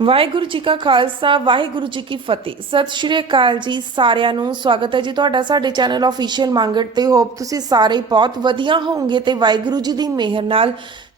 ਵਾਹਿਗੁਰੂ ਜੀ ਕਾ ਖਾਲਸਾ, ਵਾਹਿਗੁਰੂ ਜੀ ਕੀ ਫਤਿਹ। ਸਤਿ ਸ਼੍ਰੀ ਅਕਾਲ ਜੀ ਸਾਰਿਆਂ ਨੂੰ। ਸਵਾਗਤ ਹੈ ਜੀ ਤੁਹਾਡਾ ਸਾਡੇ ਚੈਨਲ ਆਫੀਸ਼ੀਅਲ ਮੰਗਟ ਤੇ। ਹੋਪ ਤੁਸੀਂ ਸਾਰੇ ਬਹੁਤ ਵਧੀਆ ਹੋਵੋਗੇ ਤੇ ਵਾਹਿਗੁਰੂ ਜੀ ਦੀ ਮਿਹਰ ਨਾਲ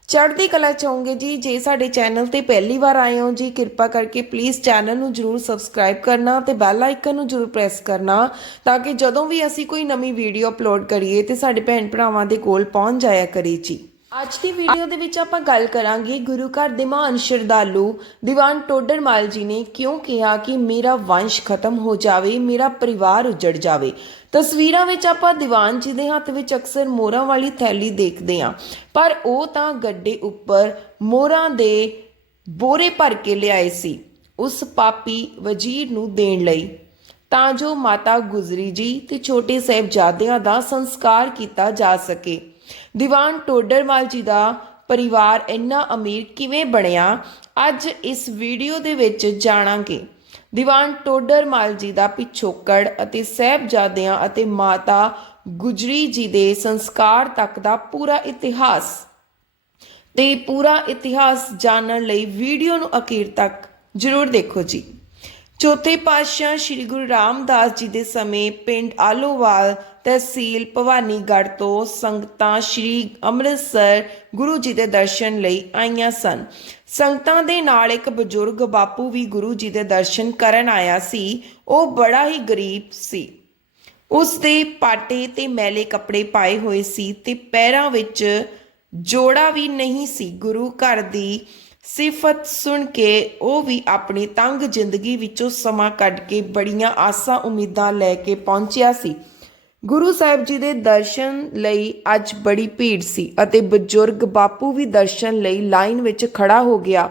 ਚੜ੍ਹਦੀ ਕਲਾ ਚਾਹੋਗੇ ਜੀ। ਜੇ ਸਾਡੇ ਚੈਨਲ ਤੇ ਪਹਿਲੀ ਵਾਰ ਆਏ ਹੋ ਜੀ, ਕਿਰਪਾ ਕਰਕੇ ਪਲੀਜ਼ ਚੈਨਲ ਨੂੰ ਜਰੂਰ ਸਬਸਕ੍ਰਾਈਬ ਕਰਨਾ ਤੇ ਬੈਲ ਆਈਕਨ ਨੂੰ ਜਰੂਰ ਪ੍ਰੈਸ ਕਰਨਾ ਤਾਂ ਕਿ ਜਦੋਂ ਵੀ ਅਸੀਂ ਕੋਈ ਨਵੀਂ ਵੀਡੀਓ ਅਪਲੋਡ ਕਰੀਏ ਤੇ ਸਾਡੇ ਭੈਣ ਭਰਾਵਾਂ ਦੇ ਕੋਲ ਪਹੁੰਚ ਜਾਇਆ ਕਰੇ ਜੀ। ਅੱਜ ਦੀ ਵੀਡੀਓ ਦੇ ਵਿੱਚ ਆਪਾਂ ਗੱਲ ਕਰਾਂਗੇ ਗੁਰੂ ਘਰ ਦੇ ਮਹਾਨ ਸ਼ਰਧਾਲੂ ਦੀਵਾਨ ਟੋਡਰਮਾਲ ਜੀ ਨੇ ਕਿਉਂ ਕਿਹਾ ਕਿ ਮੇਰਾ ਵੰਸ਼ ਖਤਮ ਹੋ ਜਾਵੇ, ਮੇਰਾ ਪਰਿਵਾਰ ਉਜੜ ਜਾਵੇ। ਤਸਵੀਰਾਂ ਵਿੱਚ ਆਪਾਂ ਦੀਵਾਨ ਜੀ ਦੇ ਹੱਥ ਵਿੱਚ ਅਕਸਰ ਮੋਹਰਾਂ ਵਾਲੀ ਥੈਲੀ ਦੇਖਦੇ ਹਾਂ। ਪਰ ਉਹ ਤਾਂ ਗੱਡੇ ਉੱਪਰ ਮੋਹਰਾਂ ਦੇ ਬੋਰੇ ਭਰ ਕੇ ਲਿਆਏ ਸੀ, ਉਸ ਪਾਪੀ ਵਜ਼ੀਰ ਨੂੰ ਦੇਣ ਲਈ। ਤਾਂ ਜੋ ਮਾਤਾ ਗੁਜਰੀ ਜੀ ਤੇ ਛੋਟੇ ਸਾਹਿਬਜ਼ਾਦਿਆਂ ਦਾ ਸੰਸਕਾਰ ਕੀਤਾ ਜਾ ਸਕੇ। ਦੀਵਾਨ ਟੋਡਰਮਲ ਜੀ ਦਾ ਪਰਿਵਾਰ ਇੰਨਾ ਅਮੀਰ ਕਿਵੇਂ ਬਣਿਆ, ਅੱਜ ਇਸ ਵੀਡੀਓ ਦੇ ਵਿੱਚ ਜਾਣਾਂਗੇ। ਦੀਵਾਨ ਟੋਡਰਮਾਲ ਜੀ ਦਾ ਪਿਛੋਕੜ ਅਤੇ ਸਾਹਿਬਜ਼ਾਦਿਆਂ ਅਤੇ ਮਾਤਾ ਗੁਜਰੀ ਜੀ ਦੇ ਸੰਸਕਾਰ ਤੱਕ ਦਾ ਪੂਰਾ ਇਤਿਹਾਸ। ਤੇ ਪੂਰਾ ਇਤਿਹਾਸ ਜਾਣਨ ਲਈ ਵੀਡੀਓ ਨੂੰ ਅਖੀਰ ਤੱਕ ਜ਼ਰੂਰ ਦੇਖੋ ਜੀ। ਚੌਥੇ ਪਾਤਸ਼ਾਹ ਸ੍ਰੀ ਗੁਰੂ ਰਾਮਦਾਸ ਜੀ ਦੇ ਸਮੇਂ ਪਿੰਡ ਆਲੋਵਾਲ ਤਹਿਸੀਲ ਭਵਾਨੀਗੜ੍ਹ ਤੋਂ ਸੰਗਤਾਂ ਸ੍ਰੀ ਅੰਮ੍ਰਿਤਸਰ ਗੁਰੂ ਜੀ ਦੇ ਦਰਸ਼ਨ ਲਈ ਆਈਆਂ ਸਨ। ਸੰਗਤਾਂ ਦੇ ਨਾਲ ਇੱਕ ਬਜ਼ੁਰਗ ਬਾਪੂ ਵੀ ਗੁਰੂ ਜੀ ਦੇ ਦਰਸ਼ਨ ਕਰਨ ਆਇਆ ਸੀ। ਉਹ ਬੜਾ ਹੀ ਗਰੀਬ ਸੀ। ਉਸ ਦੇ ਪਾਟੇ ਤੇ ਮੈਲੇ ਕੱਪੜੇ ਪਾਏ ਹੋਏ ਸੀ ਤੇ ਪੈਰਾਂ ਵਿੱਚ ਜੋੜਾ ਵੀ ਨਹੀਂ ਸੀ। ਗੁਰੂ ਘਰ ਦੀ ਸਿਫਤ ਸੁਣ ਕੇ ਉਹ ਵੀ ਆਪਣੀ ਤੰਗ ਜ਼ਿੰਦਗੀ ਵਿੱਚੋਂ ਸਮਾਂ ਕੱਢ ਕੇ ਬੜੀਆਂ ਆਸਾਂ ਉਮੀਦਾਂ ਲੈ ਕੇ ਪਹੁੰਚਿਆ ਸੀ। ਗੁਰੂ ਸਾਹਿਬ ਜੀ ਦੇ ਦਰਸ਼ਨ ਲਈ ਅੱਜ ਬੜੀ ਭੀੜ ਸੀ ਅਤੇ ਬਜ਼ੁਰਗ ਬਾਪੂ ਵੀ ਦਰਸ਼ਨ ਲਈ ਲਾਈਨ ਵਿੱਚ ਖੜਾ ਹੋ ਗਿਆ।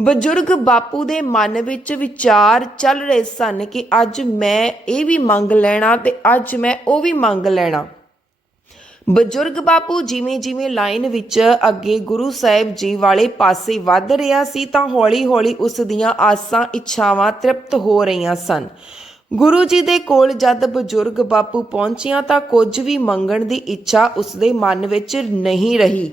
ਬਜ਼ੁਰਗ ਬਾਪੂ ਦੇ ਮਨ ਵਿੱਚ ਵਿਚਾਰ ਚੱਲ ਰਹੇ ਸਨ ਕਿ ਅੱਜ ਮੈਂ ਇਹ ਵੀ ਮੰਗ ਲੈਣਾ ਤੇ ਅੱਜ ਮੈਂ ਉਹ ਵੀ ਮੰਗ ਲੈਣਾ। ਬਜ਼ੁਰਗ ਬਾਪੂ ਜਿਵੇਂ ਜਿਵੇਂ ਲਾਈਨ ਵਿੱਚ ਅੱਗੇ ਗੁਰੂ ਸਾਹਿਬ ਜੀ ਵਾਲੇ ਪਾਸੇ ਵੱਧ ਰਿਹਾ ਸੀ, ਤਾਂ ਹੌਲੀ-ਹੌਲੀ ਉਸ ਦੀਆਂ ਆਸਾਂ, ਇੱਛਾਵਾਂ ਤ੍ਰਿਪਤ ਹੋ ਰਹੀਆਂ ਸਨ। ਗੁਰੂ ਜੀ ਦੇ ਕੋਲ ਜਦ ਬਜ਼ੁਰਗ ਬਾਪੂ ਪਹੁੰਚਿਆ, ਤਾਂ ਕੁਝ ਵੀ ਮੰਗਣ ਦੀ ਇੱਛਾ ਉਸ ਦੇ ਮਨ ਵਿੱਚ ਨਹੀਂ ਰਹੀ।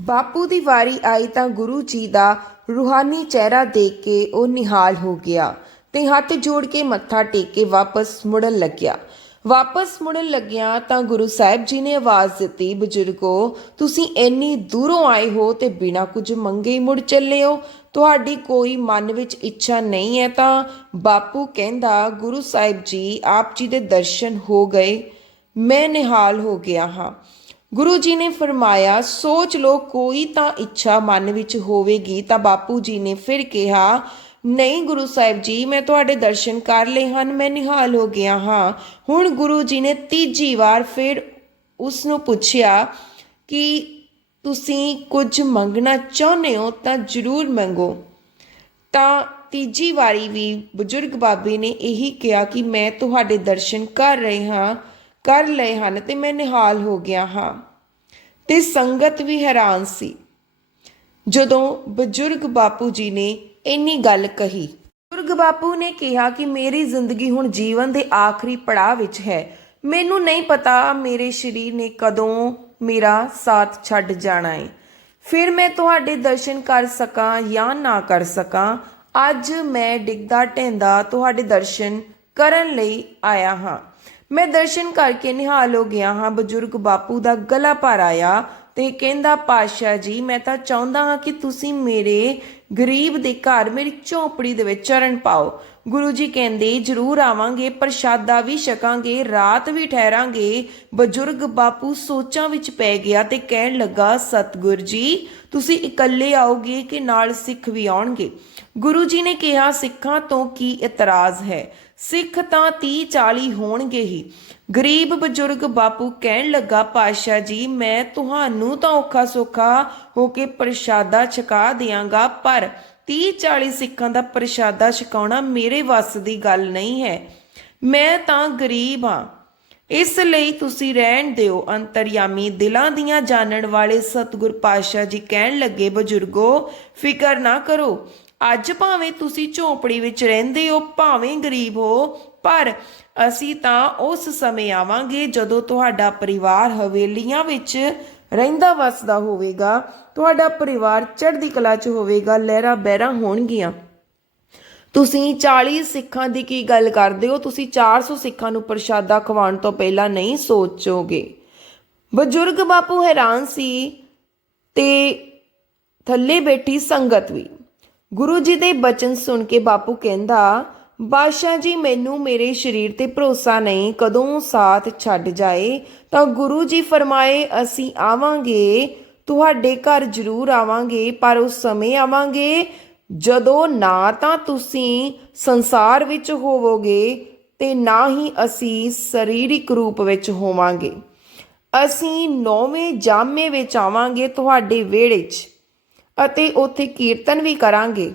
ਬਾਪੂ ਦੀ ਵਾਰੀ ਆਈ, ਤਾਂ ਗੁਰੂ ਜੀ ਦਾ ਰੂਹਾਨੀ ਚਿਹਰਾ ਦੇਖ ਕੇ ਉਹ ਨਿਹਾਲ ਹੋ ਗਿਆ ਤੇ ਹੱਥ ਜੋੜ ਕੇ ਮੱਥਾ ਟੇਕ ਕੇ ਵਾਪਸ ਮੁੜਨ ਲੱਗਿਆ। ਵਾਪਸ ਮੁੜਨ ਲੱਗਿਆ ਤਾਂ ਗੁਰੂ ਸਾਹਿਬ ਜੀ ਨੇ ਆਵਾਜ਼ ਦਿੱਤੀ, ਬਜ਼ੁਰਗੋ, ਤੁਸੀਂ ਇੰਨੀ ਦੂਰੋਂ ਆਏ ਹੋ ਤੇ ਬਿਨਾਂ ਕੁਝ ਮੰਗੇ ਹੀ ਮੁੜ ਚੱਲੇ ਹੋ ਤੁਹਾਡੀ ਕੋਈ ਮਨ ਵਿੱਚ ਇੱਛਾ ਨਹੀਂ ਹੈ ਤਾਂ ਬਾਪੂ ਕਹਿੰਦਾ, ਗੁਰੂ ਸਾਹਿਬ ਜੀ, ਆਪ ਜੀ ਦੇ ਦਰਸ਼ਨ ਹੋ ਗਏ। ਮੈਂ ਨਿਹਾਲ ਹੋ ਗਿਆ ਹਾਂ। ਗੁਰੂ ਜੀ ਨੇ ਫਰਮਾਇਆ, ਸੋਚ ਲੋ ਕੋਈ ਤਾਂ ਇੱਛਾ ਮਨ ਵਿੱਚ ਹੋਵੇਗੀ। ਤਾਂ ਬਾਪੂ ਜੀ ਨੇ ਫਿਰ ਕਿਹਾ ਨਹੀਂ ਗੁਰੂ ਸਾਹਿਬ ਜੀ, ਮੈਂ ਤੁਹਾਡੇ ਦਰਸ਼ਨ ਕਰ ਲਏ ਹਨ, ਮੈਂ ਨਿਹਾਲ ਹੋ ਗਿਆ ਹਾਂ। ਹੁਣ ਗੁਰੂ ਜੀ ਨੇ ਤੀਜੀ ਵਾਰ ਫਿਰ ਉਸ ਨੂੰ ਪੁੱਛਿਆ ਕਿ ਤੁਸੀਂ ਕੁਝ ਮੰਗਣਾ ਚਾਹੁੰਦੇ ਹੋ ਤਾਂ ਜ਼ਰੂਰ ਮੰਗੋ। ਤਾਂ ਤੀਜੀ ਵਾਰੀ ਵੀ ਬਜ਼ੁਰਗ ਬਾਬੇ ਨੇ ਇਹੀ ਕਿਹਾ ਕਿ ਮੈਂ ਤੁਹਾਡੇ ਦਰਸ਼ਨ ਕਰ ਰਹੇ ਹਾਂ, ਕਰ ਲਏ ਹਨ ਤੇ ਮੈਂ ਨਿਹਾਲ ਹੋ ਗਿਆ ਹਾਂ। ਤੇ ਸੰਗਤ ਵੀ ਹੈਰਾਨ ਸੀ। ਜਦੋਂ ਬਜ਼ੁਰਗ ਬਾਪੂ ਜੀ ਨੇ ਇੰਨੀ ਗੱਲ ਕਹੀ। ਬਜ਼ੁਰਗ ਬਾਪੂ ਨੇ ਕਿਹਾ ਕਿ ਮੇਰੀ ਜ਼ਿੰਦਗੀ ਹੁਣ ਜੀਵਨ ਦੇ ਆਖਰੀ ਪੜਾਅ ਵਿੱਚ ਹੈ। ਮੈਨੂੰ ਨਹੀਂ ਪਤਾ ਮੇਰੇ ਸਰੀਰ ਨੇ ਕਦੋਂ ਮੇਰਾ ਸਾਥ ਛੱਡ ਜਾਣਾ ਹੈ ਫਿਰ ਮੈਂ ਤੁਹਾਡੇ ਦਰਸ਼ਨ ਕਰ ਸਕਾਂ ਜਾਂ ਨਾ ਕਰ ਸਕਾਂ, ਅੱਜ ਮੈਂ ਡਿੱਗਦਾ ਢੈਂਦਾ ਤੁਹਾਡੇ ਦਰਸ਼ਨ ਕਰਨ ਲਈ ਆਇਆ ਹਾਂ। ਮੈਂ ਦਰਸ਼ਨ ਕਰਕੇ ਨਿਹਾਲ ਹੋ ਗਿਆ ਹਾਂ। ਬਜ਼ੁਰਗ ਬਾਪੂ ਦਾ ਗਲਾ ਭਰ ਆਇਆ। ਤੇ ਕਹਿੰਦਾ ਪਾਸ਼ਾ ਜੀ, ਮੈਂ ਤਾਂ ਚਾਹੁੰਦਾ ਹਾਂ ਕਿ ਤੁਸੀਂ ਮੇਰੇ ਗਰੀਬ ਦੇ ਘਰ ਮੇਰੀ ਝੌਂਪੜੀ ਦੇ ਵਿੱਚ ਚਰਨ ਪਾਓ। ਗੁਰੂ ਜੀ ਕਹਿੰਦੇ, ਜਰੂਰ ਆਵਾਂਗੇ, ਪ੍ਰਸ਼ਾਦਾ ਵੀ ਛਕਾਂਗੇ, ਰਾਤ ਵੀ ਠਹਿਰਾਂਗੇ। ਬਜ਼ੁਰਗ ਬਾਪੂ ਸੋਚਾਂ ਵਿੱਚ ਪੈ ਗਿਆ ਤੇ ਕਹਿਣ ਲੱਗਾ, ਸਤਗੁਰ ਜੀ, ਤੁਸੀਂ ਇਕੱਲੇ ਆਓਗੇ ਕਿ ਨਾਲ ਸਿੱਖ ਵੀ ਆਉਣਗੇ? ਗੁਰੂ ਜੀ ਨੇ ਕਿਹਾ, ਸਿੱਖਾਂ ਤੋਂ ਕੀ ਇਤਰਾਜ਼ ਹੈ? ਸਿੱਖ ਤਾਂ 30 40 ਹੋਣਗੇ ਹੀ। ਗਰੀਬ ਬਜ਼ੁਰਗ ਬਾਪੂ ਕਹਿਣ ਲੱਗਾ ਪਾਸ਼ਾ ਜੀ, ਮੈਂ ਤੁਹਾਨੂੰ ਤਾਂ ਔਖਾ ਸੌਖਾ ਹੋ ਕੇ ਪ੍ਰਸ਼ਾਦਾ ਛਕਾ ਦਿਆਂਗਾ, ਪਰ 30 40 ਸਿੱਖਾਂ ਦਾ ਪ੍ਰਸ਼ਾਦਾ ਛਕਾਉਣਾ ਮੇਰੇ ਵੱਸ ਦੀ ਗੱਲ ਨਹੀਂ ਹੈ। ਮੈਂ ਤਾਂ ਗਰੀਬ ਹਾਂ। ਇਸ ਲਈ ਤੁਸੀਂ ਰਹਿਣ ਦਿਓ। ਅੰਤਰਯਾਮੀ ਦਿਲਾਂ ਦੀਆਂ ਜਾਣਨ ਵਾਲੇ ਸਤਿਗੁਰ ਪਾਤਸ਼ਾਹ ਜੀ ਕਹਿਣ ਲੱਗੇ, ਬਜ਼ੁਰਗੋ, ਫਿਕਰ ਨਾ ਕਰੋ। ਅੱਜ ਭਾਵੇਂ ਤੁਸੀਂ ਝੋਪੜੀ ਵਿੱਚ ਰਹਿੰਦੇ ਹੋ, ਭਾਵੇਂ ਗਰੀਬ ਹੋ ਪਰ ਅਸੀਂ ਤਾਂ ਉਸ ਸਮੇਂ ਆਵਾਂਗੇ ਜਦੋਂ ਤੁਹਾਡਾ ਪਰਿਵਾਰ ਹਵੇਲੀਆਂ ਵਿੱਚ ਰਹਿੰਦਾ ਵਸਦਾ ਹੋਵੇਗਾ, ਤੁਹਾਡਾ ਪਰਿਵਾਰ ਚੜ੍ਹਦੀ ਕਲਾ 'ਚ ਹੋਵੇਗਾ, ਲਹਿਰਾ ਬਹਿਰਾ ਹੋਣਗੀਆਂ। ਤੁਸੀਂ 40 ਸਿੱਖਾਂ ਦੀ ਕੀ ਗੱਲ ਕਰਦੇ ਹੋ? ਤੁਸੀਂ 400 ਸਿੱਖਾਂ ਨੂੰ ਪ੍ਰਸ਼ਾਦਾ ਖਵਾਉਣ ਤੋਂ ਪਹਿਲਾਂ ਨਹੀਂ ਸੋਚੋਗੇ। ਬਜ਼ੁਰਗ ਬਾਪੂ ਹੈਰਾਨ ਸੀ ਤੇ ਥੱਲੇ ਬੈਠੀ ਸੰਗਤ ਵੀ। ਗੁਰੂ ਜੀ ਦੇ ਬਚਨ ਸੁਣ ਕੇ ਬਾਪੂ ਕਹਿੰਦਾ ਬਾਦਸ਼ਾਹ ਜੀ, ਮੈਨੂੰ ਮੇਰੇ ਸਰੀਰ ਤੇ ਭਰੋਸਾ ਨਹੀਂ, ਕਦੋਂ ਸਾਥ ਛੱਡ ਜਾਏ, ਤਾਂ ਗੁਰੂ ਜੀ ਫਰਮਾਏ, ਅਸੀਂ ਆਵਾਂਗੇ, ਤੁਹਾਡੇ ਘਰ ਜ਼ਰੂਰ ਆਵਾਂਗੇ, ਪਰ ਉਸ ਸਮੇਂ ਆਵਾਂਗੇ, ਜਦੋਂ ਨਾ ਤਾਂ ਤੁਸੀਂ ਸੰਸਾਰ ਵਿੱਚ ਹੋਵੋਗੇ, ਤੇ ਨਾ ਹੀ ਅਸੀਂ ਸਰੀਰਿਕ ਰੂਪ ਵਿੱਚ ਹੋਵਾਂਗੇ। ਅਸੀਂ ਨੌਵੇਂ ਜਾਮੇ ਵਿੱਚ ਆਵਾਂਗੇ ਤੁਹਾਡੇ ਵਿਹੜੇ 'ਚ, ਅਤੇ ਉੱਥੇ ਕੀਰਤਨ ਵੀ ਕਰਾਂਗੇ।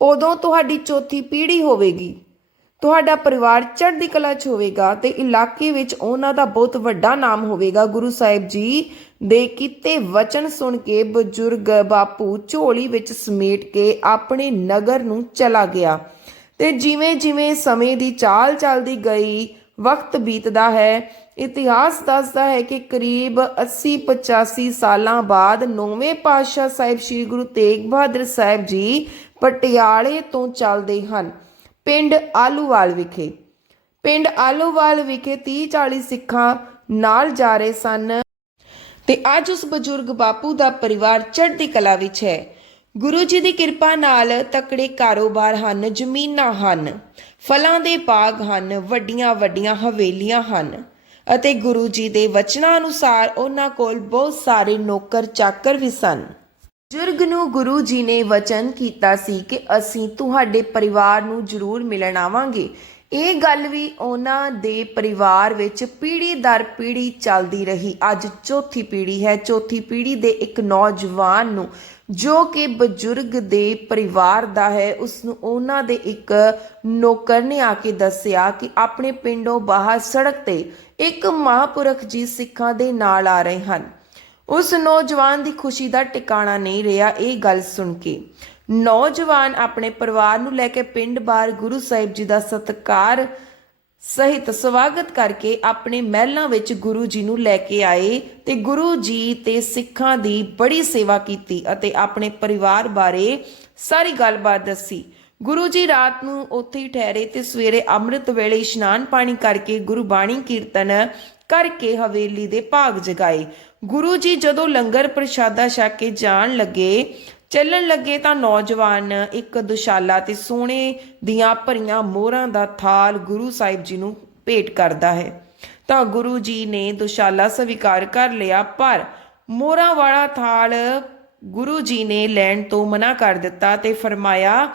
ਉਦੋਂ ਤੁਹਾਡੀ ਚੌਥੀ ਪੀੜ੍ਹੀ ਹੋਵੇਗੀ। ਤੁਹਾਡਾ ਪਰਿਵਾਰ ਚੜ੍ਹਦੀ ਕਲਾ 'ਚ ਹੋਵੇਗਾ ਤੇ ਇਲਾਕੇ ਵਿੱਚ ਉਹਨਾਂ ਦਾ ਬਹੁਤ ਵੱਡਾ ਨਾਮ ਹੋਵੇਗਾ। ਗੁਰੂ ਸਾਹਿਬ ਜੀ ਦੇ ਕੀਤੇ ਵਚਨ ਸੁਣ ਕੇ ਬਜ਼ੁਰਗ ਬਾਪੂ ਝੋਲੀ ਵਿੱਚ ਸਮੇਟ ਕੇ ਆਪਣੇ ਨਗਰ ਨੂੰ ਚਲਾ ਗਿਆ। ਤੇ ਜਿਵੇਂ ਜਿਵੇਂ ਸਮੇਂ ਦੀ ਚਾਲ ਚੱਲਦੀ ਗਈ, ਵਕਤ ਬੀਤਦਾ ਹੈ, ਇਤਿਹਾਸ ਦੱਸਦਾ ਹੈ ਕਿ ਕਰੀਬ 80 85 ਸਾਲਾਂ ਬਾਅਦ ਨੌਵੇਂ ਪਾਤਸ਼ਾਹ ਸਾਹਿਬ ਸ੍ਰੀ ਗੁਰੂ ਤੇਗ ਬਹਾਦਰ ਸਾਹਿਬ ਜੀ ਪਟਿਆਲੇ ਤੋਂ ਚੱਲਦੇ ਹਨ। ਪਿੰਡ ਆਲੂਵਾਲ ਵਿਖੇ। ਪਿੰਡ ਆਲੂਵਾਲ ਵਿਖੇ 30 40 ਸਿੱਖਾਂ ਨਾਲ ਜਾ ਰਹੇ ਸਨ। ਤੇ ਅੱਜ ਉਸ ਬਜ਼ੁਰਗ ਬਾਪੂ ਦਾ ਪਰਿਵਾਰ ਚੜ੍ਹਦੀ ਕਲਾ ਵਿੱਚ ਹੈ। ਗੁਰੂ ਜੀ ਦੀ ਕਿਰਪਾ ਨਾਲ ਤਕੜੇ ਕਾਰੋਬਾਰ ਹਨ, ਜ਼ਮੀਨਾਂ ਹਨ। ਫਲਾਂ ਦੇ ਬਾਗ ਹਨ, ਵੱਡੀਆਂ ਵੱਡੀਆਂ ਹਵੇਲੀਆਂ ਹਨ। ਅਤੇ ਗੁਰੂ ਜੀ ਦੇ ਵਚਨਾਂ ਅਨੁਸਾਰ ਉਹਨਾਂ ਕੋਲ ਬਹੁਤ ਸਾਰੇ ਨੌਕਰ ਚਾਕਰ ਵੀ ਸਨ। ਬਜ਼ੁਰਗ ਨੂੰ ਗੁਰੂ ਜੀ ਨੇ ਵਚਨ ਕੀਤਾ ਸੀ ਕਿ ਅਸੀਂ ਤੁਹਾਡੇ ਪਰਿਵਾਰ ਨੂੰ ਜ਼ਰੂਰ ਮਿਲਣ ਆਵਾਂਗੇ। ਇਹ ਗੱਲ ਵੀ ਉਹਨਾਂ ਦੇ ਪਰਿਵਾਰ ਵਿੱਚ ਪੀੜ੍ਹੀ ਦਰ ਪੀੜ੍ਹੀ ਚੱਲਦੀ ਰਹੀ। ਅੱਜ ਚੌਥੀ ਪੀੜ੍ਹੀ ਹੈ। ਚੌਥੀ ਪੀੜ੍ਹੀ ਦੇ ਇੱਕ ਨੌਜਵਾਨ ਨੂੰ ਜੋ ਕਿ ਬਜ਼ੁਰਗ ਦੇ ਪਰਿਵਾਰ ਦਾ ਹੈ ਉਸ ਨੂੰ ਉਹਨਾਂ ਦੇ ਇੱਕ ਨੌਕਰ ਨੇ ਆ ਕੇ ਦੱਸਿਆ ਕਿ ਆਪਣੇ ਪਿੰਡੋਂ ਬਾਹਰ ਸੜਕ ਤੇ ਇੱਕ ਮਹਾਂਪੁਰਖ ਜੀ ਸਿੱਖਾਂ ਦੇ ਨਾਲ ਆ ਰਹੇ ਹਨ। ਉਸ ਨੌਜਵਾਨ ਦੀ ਖੁਸ਼ੀ ਦਾ ਟਿਕਾਣਾ ਨਹੀਂ ਰਿਹਾ, ਇਹ ਗੱਲ ਸੁਣ ਕੇ। ਨੌਜਵਾਨ ਆਪਣੇ ਪਰਿਵਾਰ ਨੂੰ ਲੈ ਕੇ ਪਿੰਡ ਬਾਹਰ ਗੁਰੂ ਸਾਹਿਬ ਜੀ ਦਾ ਸਤਿਕਾਰ ਸਹਿਤ ਸਵਾਗਤ ਕਰਕੇ ਆਪਣੇ ਮਹਿਲਾਂ ਵਿੱਚ ਗੁਰੂ ਜੀ ਨੂੰ ਲੈ ਕੇ ਆਏ ਤੇ ਗੁਰੂ ਜੀ ਤੇ ਸਿੱਖਾਂ ਦੀ ਬੜੀ ਸੇਵਾ ਕੀਤੀ ਅਤੇ ਆਪਣੇ ਪਰਿਵਾਰ ਬਾਰੇ ਸਾਰੀ ਗੱਲਬਾਤ ਦੱਸੀ। ਗੁਰੂ ਜੀ ਰਾਤ ਨੂੰ ਉੱਥੇ ਹੀ ਠਹਿਰੇ ਤੇ ਸਵੇਰੇ ਅੰਮ੍ਰਿਤ ਵੇਲੇ ਇਸ਼ਨਾਨ ਪਾਣੀ ਕਰਕੇ ਗੁਰੂ ਬਾਣੀ ਕੀਰਤਨ ਕਰਕੇ ਹਵੇਲੀ ਦੇ ਭਾਗ ਜਗਾਏ। ਗੁਰੂ ਜੀ ਜਦੋਂ ਲੰਗਰ ਪ੍ਰਸ਼ਾਦਾ ਛਕ ਕੇ ਜਾਣ ਲੱਗੇ, ਚੱਲਣ ਲੱਗੇ ਤਾਂ ਨੌਜਵਾਨ ਇੱਕ ਦੁਸ਼ਾਲਾ ਤੇ ਸੋਨੇ ਦੀਆਂ ਭਰੀਆਂ ਮੋਹਰਾਂ ਦਾ ਥਾਲ ਗੁਰੂ ਸਾਹਿਬ ਜੀ ਨੂੰ ਭੇਟ ਕਰਦਾ ਹੈ। ਤਾਂ ਗੁਰੂ ਜੀ ਨੇ ਦੁਸ਼ਾਲਾ ਸਵੀਕਾਰ ਕਰ ਲਿਆ, ਪਰ ਮੋਹਰਾਂ ਵਾਲਾ ਥਾਲ ਗੁਰੂ ਜੀ ਨੇ ਲੈਣ ਤੋਂ ਮਨਾ ਕਰ ਦਿੱਤਾ ਤੇ ਫਰਮਾਇਆ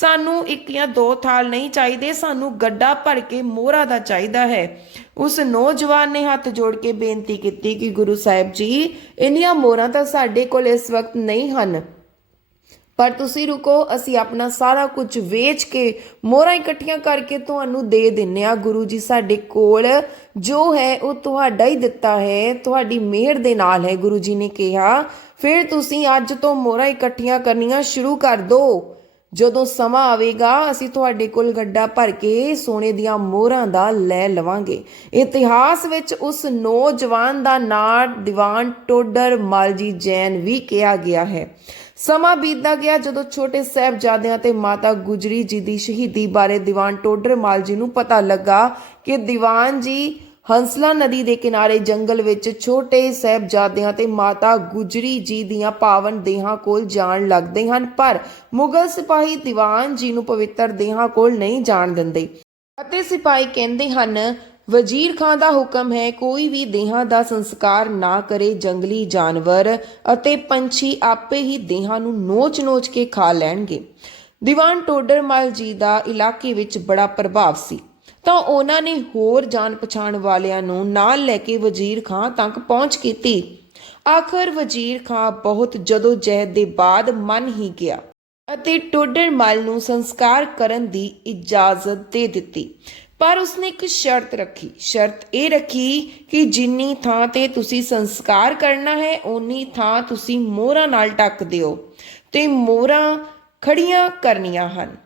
ਸਾਨੂੰ ਇੱਕ ਜਾਂ ਦੋ ਥਾਲ ਨਹੀਂ ਚਾਹੀਦੇ, ਸਾਨੂੰ ਗੱਡਾ ਭਰ ਕੇ ਮੋਹਰਾ ਦਾ ਚਾਹੀਦਾ ਹੈ। ਉਸ ਨੌਜਵਾਨ ਨੇ ਹੱਥ ਜੋੜ ਕੇ ਬੇਨਤੀ ਕੀਤੀ ਕਿ ਗੁਰੂ ਸਾਹਿਬ ਜੀ, ਇੰਨੀਆਂ ਮੋਹਰਾਂ ਤਾਂ ਸਾਡੇ ਕੋਲ ਇਸ ਵਕਤ ਨਹੀਂ ਹਨ। ਪਰ ਤੁਸੀਂ ਰੁਕੋ, ਅਸੀਂ ਆਪਣਾ ਸਾਰਾ ਕੁਝ ਵੇਚ ਕੇ ਮੋਹਰਾਂ ਇਕੱਠੀਆਂ ਕਰਕੇ ਤੁਹਾਨੂੰ ਦੇ ਦਿੰਨੇ ਆ ਗੁਰੂ ਜੀ ਸਾਡੇ ਕੋਲ ਜੋ ਹੈ, ਉਹ ਤੁਹਾਡਾ ਹੀ ਦਿੱਤਾ ਹੈ, ਤੁਹਾਡੀ ਮਿਹਰ ਦੇ ਨਾਲ ਹੈ, ਗੁਰੂ ਜੀ ਨੇ ਕਿਹਾ। ਫਿਰ ਤੁਸੀਂ ਅੱਜ ਤੋਂ ਮੋਹਰਾਂ ਇਕੱਠੀਆਂ ਕਰਨੀਆਂ ਸ਼ੁਰੂ ਕਰ ਦਿਓ। ਜਦੋਂ ਸਮਾਂ ਆਵੇਗਾ, ਅਸੀਂ ਤੁਹਾਡੇ ਕੋਲ ਗੱਡਾ ਭਰ ਕੇ ਸੋਨੇ ਦੀਆਂ ਮੋਹਰਾਂ ਦਾ ਲੈ ਲਵਾਂਗੇ। ਇਤਿਹਾਸ ਵਿੱਚ ਉਸ ਨੌਜਵਾਨ ਦਾ ਨਾਂ ਦੀਵਾਨ ਟੋਡਰ ਮਾਲਜੀ ਜੈਨ ਵੀ ਕਿਹਾ ਗਿਆ ਹੈ। ਸਮਾਂ ਬੀਤਦਾ ਗਿਆ ਜਦੋਂ ਛੋਟੇ ਸਾਹਿਬਜ਼ਾਦਿਆਂ ਤੇ ਮਾਤਾ ਗੁਜਰੀ ਜੀ ਦੀ ਸ਼ਹੀਦੀ ਬਾਰੇ ਦੀਵਾਨ ਟੋਡਰ ਮਾਲ ਜੀ ਨੂੰ ਪਤਾ ਲੱਗਾ ਕਿ ਦੀਵਾਨ ਜੀ ਹੰਸਲਾ ਨਦੀ ਦੇ ਕਿਨਾਰੇ ਜੰਗਲ ਵਿੱਚ ਛੋਟੇ ਸਾਹਿਬਜ਼ਾਦਿਆਂ ਤੇ ਮਾਤਾ ਗੁਜਰੀ ਜੀ ਦੀਆਂ ਪਾਵਨ ਦੇਹਾਂ ਕੋਲ ਜਾਣ ਲੱਗਦੇ ਹਨ, ਪਰ ਮੁਗਲ ਸਿਪਾਹੀ ਦੀਵਾਨ ਜੀ ਨੂੰ ਪਵਿੱਤਰ ਦੇਹਾਂ ਕੋਲ ਨਹੀਂ ਜਾਣ ਦਿੰਦੇ। ਅਤੇ ਸਿਪਾਹੀ ਕਹਿੰਦੇ ਹਨ, ਵਜ਼ੀਰ ਖਾਨ ਦਾ ਹੁਕਮ ਹੈ ਕੋਈ ਵੀ ਦੇਹਾਂ ਦਾ ਸੰਸਕਾਰ ਨਾ ਕਰੇ ਜੰਗਲੀ ਜਾਨਵਰ ਅਤੇ ਪੰਛੀ ਆਪੇ ਹੀ ਦੇਹਾਂ ਨੂੰ ਨੋਚ-ਨੋਚ ਕੇ ਖਾ ਲੈਣਗੇ। ਦੀਵਾਨ ਟੋਡਰਮਲ ਜੀ ਦਾ ਇਲਾਕੇ ਵਿੱਚ ਬੜਾ ਪ੍ਰਭਾਵ ਸੀ। ਤਾਂ ਉਹਨਾਂ ਨੇ ਹੋਰ ਜਾਣ ਪਛਾਣ ਵਾਲਿਆਂ ਨੂੰ ਨਾਲ ਲੈ ਕੇ ਵਜ਼ੀਰ ਖਾਂ ਤੱਕ ਪਹੁੰਚ ਕੀਤੀ। ਆਖਰ ਵਜ਼ੀਰ ਖਾਂ ਬਹੁਤ ਜਦੋਂ ਜਹਿਦ ਦੇ ਬਾਅਦ ਮੰਨ ਹੀ ਗਿਆ ਅਤੇ ਟੋਡਰਮਲ ਨੂੰ ਸੰਸਕਾਰ ਕਰਨ ਦੀ ਇਜਾਜ਼ਤ ਦੇ ਦਿੱਤੀ। ਪਰ ਉਸਨੇ ਇੱਕ ਸ਼ਰਤ ਰੱਖੀ। ਸ਼ਰਤ ਇਹ ਰੱਖੀ ਕਿ ਜਿੰਨੀ ਥਾਂ ਤੇ ਤੁਸੀਂ ਸੰਸਕਾਰ ਕਰਨਾ ਹੈ ਉਨੀ ਥਾਂ ਤੁਸੀਂ ਮੋਹਰਾਂ ਨਾਲ ਢੱਕ ਦਿਓ ਤੇ ਮੋਹਰਾਂ ਖੜੀਆਂ ਕਰਨੀਆਂ ਹਨ।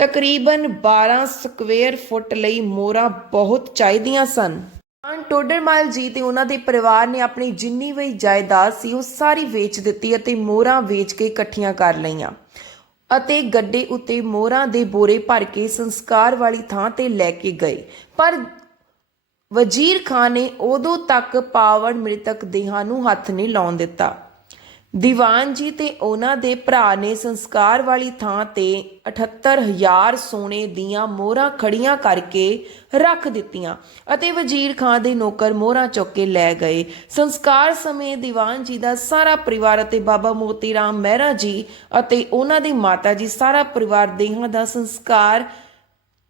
ਤਕਰੀਬਨ 12 ਸਕੁਅਰ ਫੁੱਟ ਲਈ ਮੋਹਰਾਂ ਬਹੁਤ ਚਾਹੀਦੀਆਂ ਸਨ। ਖਾਨ ਟੋਡਰਮਲ ਜੀ ਤੇ ਉਹਨਾਂ ਦੇ ਪਰਿਵਾਰ ਨੇ ਆਪਣੀ ਜਿੰਨੀ ਵੀ ਜਾਇਦਾਦ ਸੀ ਉਹ ਸਾਰੀ ਵੇਚ ਦਿੱਤੀ ਅਤੇ ਮੋਹਰਾਂ ਵੇਚ ਕੇ ਇਕੱਠੀਆਂ ਕਰ ਲਈਆਂ। ਅਤੇ ਗੱਡੇ ਉੱਤੇ ਮੋਹਰਾਂ ਦੇ ਬੋਰੇ ਭਰ ਕੇ ਸੰਸਕਾਰ ਵਾਲੀ ਥਾਂ ਤੇ ਲੈ ਕੇ ਗਏ। ਪਰ ਵਜ਼ੀਰ ਖਾਨ ਨੇ ਉਦੋਂ ਤੱਕ ਪਾਵਨ ਮ੍ਰਿਤਕ ਦੇਹਾਂ ਨੂੰ ਹੱਥ ਨਹੀਂ ਲਾਉਣ ਦਿੱਤਾ। ਦੀਵਾਨ ਜੀ ਤੇ ਉਹਨਾਂ ਦੇ ਭਰਾ ਨੇ ਸੰਸਕਾਰ ਵਾਲੀ ਥਾਂ ਤੇ 78000 ਸੋਨੇ ਦੀਆਂ ਮੋਹਰਾਂ ਖੜੀਆਂ ਕਰਕੇ ਰੱਖ ਦਿੱਤੀਆਂ ਅਤੇ ਵਜ਼ੀਰ ਖਾਂ ਦੇ ਨੌਕਰ ਮੋਹਰਾਂ ਚੁੱਕ ਕੇ ਲੈ ਗਏ। ਸੰਸਕਾਰ ਸਮੇਂ ਦੀਵਾਨ ਜੀ ਦਾ ਸਾਰਾ ਪਰਿਵਾਰ ਅਤੇ ਬਾਬਾ ਮੋਤੀ ਰਾਮ ਮਹਿਰਾ ਜੀ ਅਤੇ ਉਹਨਾਂ ਦੀ ਮਾਤਾ ਜੀ ਸਾਰਾ ਪਰਿਵਾਰ ਦੇਹਾਂ ਦਾ ਸੰਸਕਾਰ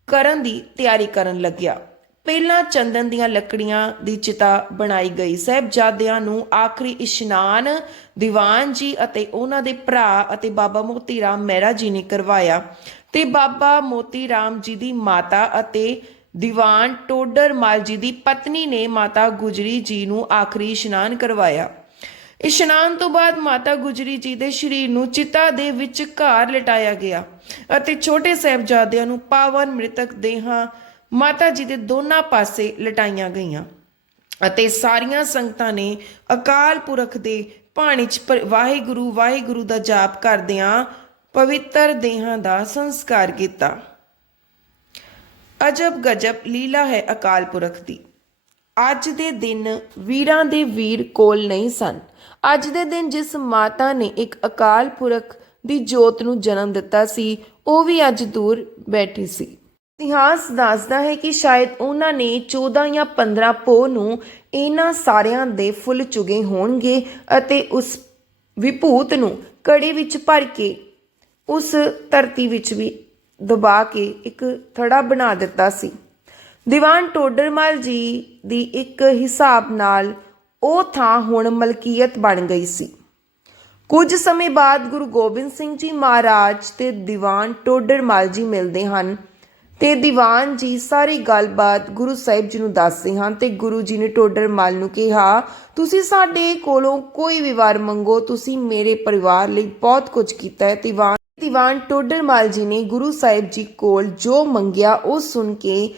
ਕਰਨ ਦੀ ਤਿਆਰੀ ਕਰਨ ਲੱਗਿਆ। ਪਹਿਲਾਂ ਚੰਦਨ ਦੀਆਂ ਲੱਕੜੀਆਂ ਦੀ ਚਿਤਾ ਬਣਾਈ ਗਈ। ਸਹਿਬਜ਼ਾਦਿਆਂ ਨੂੰ ਆਖਰੀ ਇਸ਼ਨਾਨ ਦੀਵਾਨ ਜੀ ਅਤੇ ਉਹਨਾਂ ਦੇ ਭਰਾ ਅਤੇ ਬਾਬਾ ਮੋਤੀ ਰਾਮ ਮਹਿਰਾ ਜੀ ਨੇ ਕਰਵਾਇਆ ਤੇ ਬਾਬਾ ਮੋਤੀ ਰਾਮ ਜੀ ਦੀ ਮਾਤਾ ਅਤੇ ਦੀਵਾਨ ਟੋਡਰ ਮਾਲ ਜੀ ਦੀ ਪਤਨੀ ਨੇ ਮਾਤਾ ਗੁਜਰੀ ਜੀ ਨੂੰ ਆਖਰੀ ਇਸ਼ਨਾਨ ਕਰਵਾਇਆ। ਇਸ਼ਨਾਨ ਤੋਂ ਬਾਅਦ ਮਾਤਾ ਗੁਜਰੀ ਜੀ ਦੇ ਸਰੀਰ ਨੂੰ ਚਿਤਾ ਦੇ ਵਿੱਚ ਘਰ ਲਟਾਇਆ ਗਿਆ ਅਤੇ ਛੋਟੇ ਸਾਹਿਬਜ਼ਾਦਿਆਂ ਨੂੰ ਪਾਵਨ ਮ੍ਰਿਤਕ ਦੇਹਾਂ ਮਾਤਾ ਜੀ ਦੇ ਦੋਨਾਂ ਪਾਸੇ ਲਟਾਈਆਂ ਗਈਆਂ ਅਤੇ ਸਾਰੀਆਂ ਸੰਗਤਾਂ ਨੇ ਅਕਾਲ ਪੁਰਖ ਦੇ ਪਾਣੀ ਚ ਵਾਹਿਗੁਰੂ ਵਾਹਿਗੁਰੂ ਦਾ ਜਾਪ ਕਰਦਿਆਂ ਪਵਿੱਤਰ ਦੇਹਾਂ ਦਾ ਸੰਸਕਾਰ ਕੀਤਾ। ਅਜਬ ਗਜਬ ਲੀਲਾ ਹੈ ਅਕਾਲ ਪੁਰਖ ਦੀ। ਅੱਜ ਦੇ ਦਿਨ ਵੀਰਾਂ ਦੇ ਵੀਰ ਕੋਲ ਨਹੀਂ ਸਨ। ਅੱਜ ਦੇ ਦਿਨ ਜਿਸ ਮਾਤਾ ਨੇ ਇੱਕ ਅਕਾਲ ਪੁਰਖ ਦੀ ਜੋਤ ਨੂੰ ਜਨਮ ਦਿੱਤਾ ਸੀ, ਉਹ ਵੀ ਅੱਜ ਦੂਰ ਬੈਠੀ ਸੀ। ਇਤਿਹਾਸ ਦੱਸਦਾ ਹੈ ਕਿ ਸ਼ਾਇਦ ਉਹਨਾਂ ਨੇ 14 ਜਾਂ 15 ਪੋ ਨੂੰ ਇਹਨਾਂ ਸਾਰਿਆਂ ਦੇ ਫੁੱਲ ਚੁਗੇ ਹੋਣਗੇ ਅਤੇ ਉਸ ਵਿਭੂਤ ਨੂੰ ਕੜੀ ਵਿੱਚ ਭਰ ਕੇ ਉਸ ਧਰਤੀ ਵਿੱਚ ਵੀ ਦਬਾ ਕੇ ਇੱਕ ਥੜਾ ਬਣਾ ਦਿੱਤਾ ਸੀ। ਦੀਵਾਨ ਟੋਡਰਮਲ ਜੀ ਦੀ ਇੱਕ ਹਿਸਾਬ ਨਾਲ ਉਹ ਥਾਂ ਹੁਣ ਮਲਕੀਅਤ ਬਣ ਗਈ ਸੀ। ਕੁਝ ਸਮੇਂ ਬਾਅਦ ਗੁਰੂ ਗੋਬਿੰਦ ਸਿੰਘ ਜੀ ਮਹਾਰਾਜ ਤੇ ਦੀਵਾਨ ਟੋਡਰਮਲ ਜੀ ਮਿਲਦੇ ਹਨ। ਤੇ ਦੀਵਾਨ ਜੀ ਸਾਰੀ ਗੱਲਬਾਤ ਗੁਰੂ ਸਾਹਿਬ ਜੀ ਨੂੰ ਦੱਸਦੇ ਹਨ ਤੇ ਗੁਰੂ ਜੀ ਨੇ ਟੋਡਰਮਲ ਨੂੰ ਕਿਹਾ, ਤੁਸੀਂ ਸਾਡੇ ਕੋਲੋਂ ਕੋਈ ਵੀ ਵਾਰ ਮੰਗੋ, ਤੁਸੀਂ ਮੇਰੇ ਪਰਿਵਾਰ ਲਈ ਬਹੁਤ ਕੁਝ ਕੀਤਾ ਹੈ। ਦੀਵਾਨ ਦੀਵਾਨ ਟੋਡਰਮਲ ਜੀ ਨੇ ਗੁਰੂ ਸਾਹਿਬ ਜੀ ਕੋਲ ਜੋ ਮੰਗਿਆ, ਉਹ ਸੁਣ ਕੇ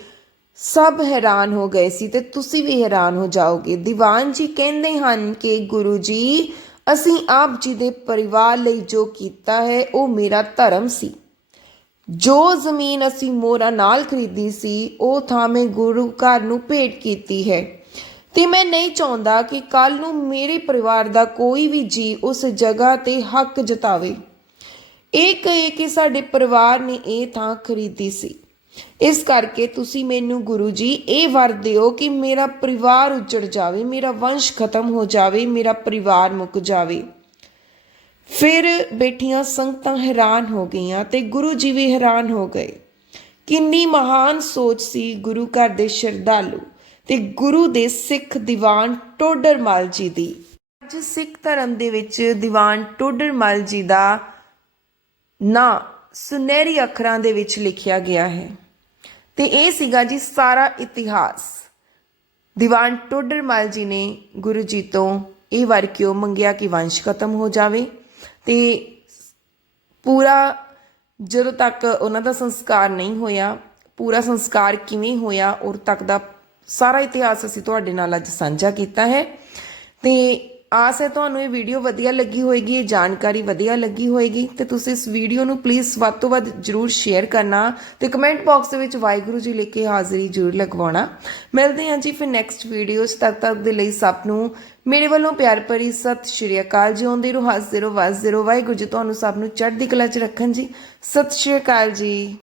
ਸਭ ਹੈਰਾਨ ਹੋ ਗਏ ਸੀ ਤੇ ਤੁਸੀਂ ਵੀ ਹੈਰਾਨ ਹੋ ਜਾਓਗੇ। ਦੀਵਾਨ ਜੀ ਕਹਿੰਦੇ ਹਨ ਕਿ ਗੁਰੂ ਜੀ, ਅਸੀਂ ਆਪ ਜੀ ਦੇ ਪਰਿਵਾਰ ਲਈ ਜੋ ਕੀਤਾ ਹੈ, ਉਹ ਮੇਰਾ ਧਰਮ ਸੀ। ਜੋ ਜ਼ਮੀਨ ਅਸੀਂ ਮੋਰਾ ਨਾਲ ਖਰੀਦੀ ਸੀ, ਉਹ ਥਾਂ ਮੈਂ ਗੁਰੂ ਘਰ ਨੂੰ ਭੇਟ ਕੀਤੀ ਹੈ। ਤੇ ਮੈਂ ਨਹੀਂ ਚਾਹੁੰਦਾ ਕਿ ਕੱਲ ਨੂੰ ਮੇਰੇ ਪਰਿਵਾਰ ਦਾ ਕੋਈ ਵੀ ਜੀ ਉਸ ਜਗ੍ਹਾ ਤੇ ਹੱਕ ਜਤਾਵੇ। ਇਹ ਕਹੇ ਕਿ ਸਾਡੇ ਪਰਿਵਾਰ ਨੇ ਇਹ ਥਾਂ ਖਰੀਦੀ ਸੀ। ਇਸ ਕਰਕੇ ਤੁਸੀਂ ਮੈਨੂੰ ਗੁਰੂ ਜੀ, ਇਹ ਵਰ ਦਿਓ ਕਿ ਮੇਰਾ ਪਰਿਵਾਰ ਉਜੜ ਜਾਵੇ, ਮੇਰਾ ਵੰਸ਼ ਖਤਮ ਹੋ ਜਾਵੇ, ਮੇਰਾ ਪਰਿਵਾਰ ਮੁੱਕ ਜਾਵੇ। ਫਿਰ ਬੈਠੀਆਂ ਸੰਗਤਾਂ ਹੈਰਾਨ ਹੋ ਗਈਆਂ ਤੇ ਗੁਰੂ ਜੀ ਵੀ ਹੈਰਾਨ ਹੋ ਗਏ। ਕਿੰਨੀ ਮਹਾਨ ਸੋਚ ਸੀ ਗੁਰੂ ਘਰ ਦੇ ਸ਼ਰਧਾਲੂ ਤੇ ਗੁਰੂ ਦੇ ਸਿੱਖ ਦੀਵਾਨ ਟੋਡਰਮਲ ਜੀ ਦੀ। ਅੱਜ ਸਿੱਖ ਧਰਮ ਦੇ ਵਿੱਚ ਦੀਵਾਨ ਟੋਡਰਮਲ ਜੀ ਦਾ ਨਾਂ ਸੁਨਹਿਰੀ ਅੱਖਰਾਂ ਦੇ ਵਿੱਚ ਲਿਖਿਆ ਗਿਆ ਹੈ। ਤੇ ਇਹ ਸੀਗਾ ਜੀ ਸਾਰਾ ਇਤਿਹਾਸ। ਦੀਵਾਨ ਟੋਡਰਮਲ ਜੀ ਨੇ ਗੁਰੂ ਜੀ ਤੋਂ ਇਹ ਵਰ ਕਿਉਂ ਮੰਗਿਆ ਕਿ ਵੰਸ਼ ਖਤਮ ਹੋ ਜਾਵੇ? ਤੇ ਪੂਰਾ ਜਦੋਂ ਤੱਕ ਉਹਨਾਂ ਦਾ ਸੰਸਕਾਰ ਨਹੀਂ ਹੋਇਆ, ਪੂਰਾ ਸੰਸਕਾਰ ਕਿਵੇਂ ਹੋਇਆ ਔਰ ਤੱਕ ਦਾ ਸਾਰਾ ਇਤਿਹਾਸ ਅਸੀਂ ਤੁਹਾਡੇ ਨਾਲ ਅੱਜ ਸਾਂਝਾ ਕੀਤਾ ਹੈ। ਤੇ ਆਸ ਹੈ ਤੁਹਾਨੂੰ ਇਹ ਵੀਡੀਓ ਵਧੀਆ ਲੱਗੀ ਹੋਏਗੀ, ਇਹ ਜਾਣਕਾਰੀ ਵਧੀਆ ਲੱਗੀ ਹੋਏਗੀ, ਤੇ ਤੁਸੀਂ ਇਸ ਵੀਡੀਓ ਨੂੰ ਪਲੀਜ਼ ਵੱਧ ਤੋਂ ਵੱਧ ਜਰੂਰ ਸ਼ੇਅਰ ਕਰਨਾ ਤੇ ਕਮੈਂਟ ਬਾਕਸ ਦੇ ਵਿੱਚ ਵਾਹਿਗੁਰੂ ਜੀ ਲਿਖ ਕੇ ਹਾਜ਼ਰੀ ਜਰੂਰ ਲਗਵਾਉਣਾ। ਮਿਲਦੇ ਹਾਂ ਜੀ ਫਿਰ ਨੈਕਸਟ ਵੀਡੀਓ 'ਚ। ਤਦ ਤੱਕ ਦੇ ਲਈ ਸਭ ਨੂੰ ਮੇਰੇ ਵੱਲੋਂ ਪਿਆਰ ਭਰੀ ਸਤਿ ਸ਼੍ਰੀ ਅਕਾਲ ਜੀ। ਆਉਂਦੇ ਰਹੋ, ਹੱਸਦੇ ਰਹੋ, ਵਸਦੇ ਰਹੋ। ਵਾਹਿਗੁਰੂ ਜੀ ਤੁਹਾਨੂੰ ਸਭ ਨੂੰ ਚੜ੍ਹਦੀ ਕਲਾ 'ਚ ਰੱਖਣ ਜੀ। ਸਤਿ ਸ਼੍ਰੀ ਅਕਾਲ ਜੀ।